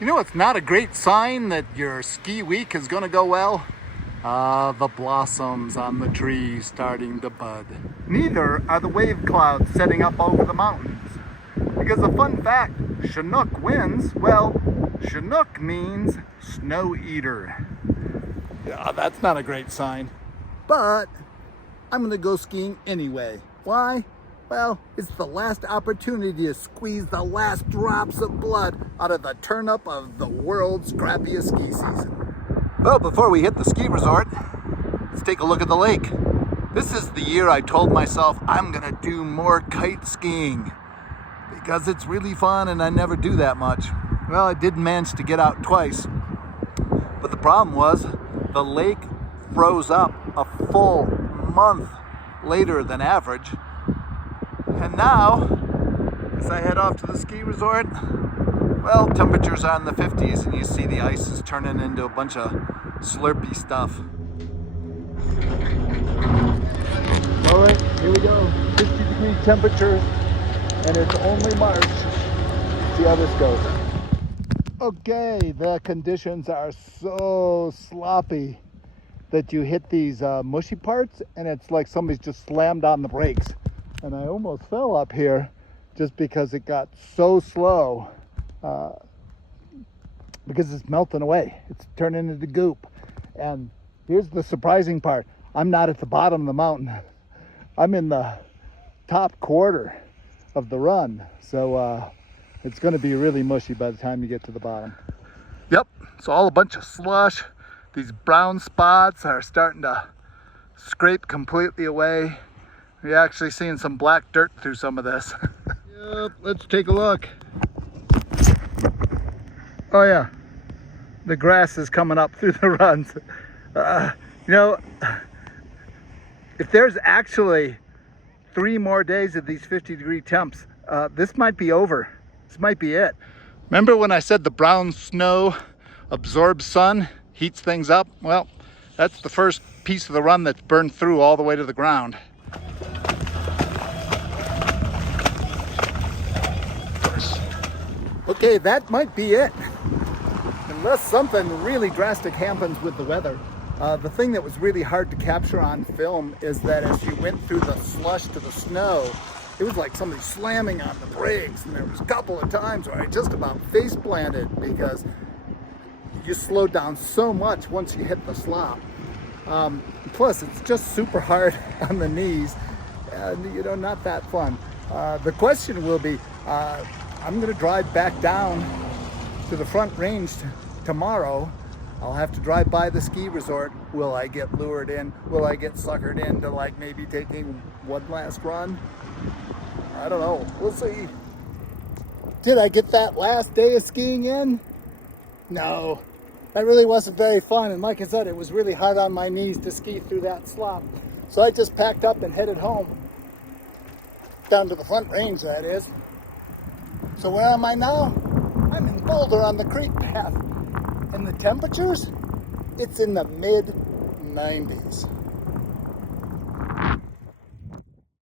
You know it's not a great sign that your ski week is going to go well? The blossoms on the trees starting to bud. Neither are the wave clouds setting up over the mountains. Because a fun fact, Chinook winds, well, Chinook means snow eater. Yeah, that's not a great sign. But I'm going to go skiing anyway. Why? Well, it's the last opportunity to squeeze the last drops of blood out of the turnip of the world's crappiest ski season. Well, before we hit the ski resort, let's take a look at the lake. This is the year I told myself I'm gonna do more kite skiing because it's really fun and I never do that much. Well, I did manage to get out twice, but the problem was the lake froze up a full month later than average. And now, as I head off to the ski resort, well, temperatures are in the 50s and you see the ice is turning into a bunch of slurpy stuff. All right, here we go. 50-degree temperatures and it's only March. See how this goes. Okay, the conditions are so sloppy that you hit these mushy parts and it's like somebody's just slammed on the brakes. And I almost fell up here just because it got so slow because it's melting away. It's turning into goop. And here's the surprising part. I'm not at the bottom of the mountain. I'm in the top quarter of the run. So it's going to be really mushy by the time you get to the bottom. Yep, it's all a bunch of slush. These brown spots are starting to scrape completely away. You're actually seeing some black dirt through some of this. Yep, let's take a look. Oh yeah, the grass is coming up through the runs. You know, if there's actually 3 more days of these 50-degree temps, this might be over. This might be it. Remember when I said the brown snow absorbs sun, heats things up? Well, that's the first piece of the run that's burned through all the way to the ground. Okay, that might be it. Unless something really drastic happens with the weather. The thing that was really hard to capture on film is that as you went through the slush to the snow, it was like somebody slamming on the brakes, and there was a couple of times where I just about face planted because you slowed down so much once you hit the slop. Plus, it's just super hard on the knees, and you know, not that fun. The question will be, I'm gonna drive back down to the Front Range tomorrow. I'll have to drive by the ski resort. Will I get lured in? Will I get suckered into like maybe taking one last run? I don't know, we'll see. Did I get that last day of skiing in? No, that really wasn't very fun. And like I said, it was really hard on my knees to ski through that slop. So I just packed up and headed home. Down to the Front Range, that is. So where am I now? I'm in Boulder on the creek path. And the temperatures, it's in the mid-90s.